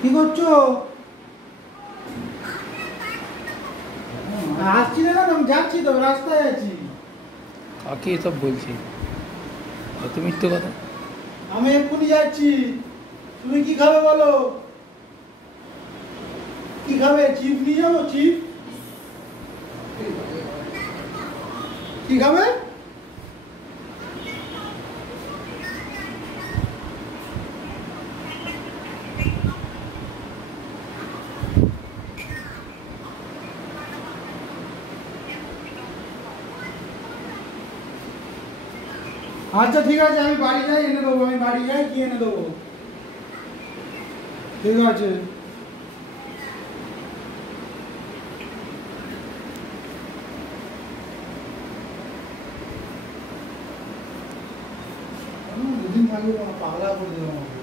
কি করছো? আসছি না, আমি যাচ্ছি তো, রাস্তায় আছি। কাকে এসব বলছি? এত মিথ্যে কথা। আমি এক্ষুনি যাচ্ছি। তুমি কি খাবে বলো? কি খাবে? চিপ নিয়ে যাবো? চিপ কি খাবে? আচ্ছা ঠিক আছে, আমি বাড়ি যাই, এনে দেবো। আমি বাড়ি যাই, কি এনে দেবো। ঠিক আছে। দুদিন থাকবে, পাগলা করে দেবো আমাকে।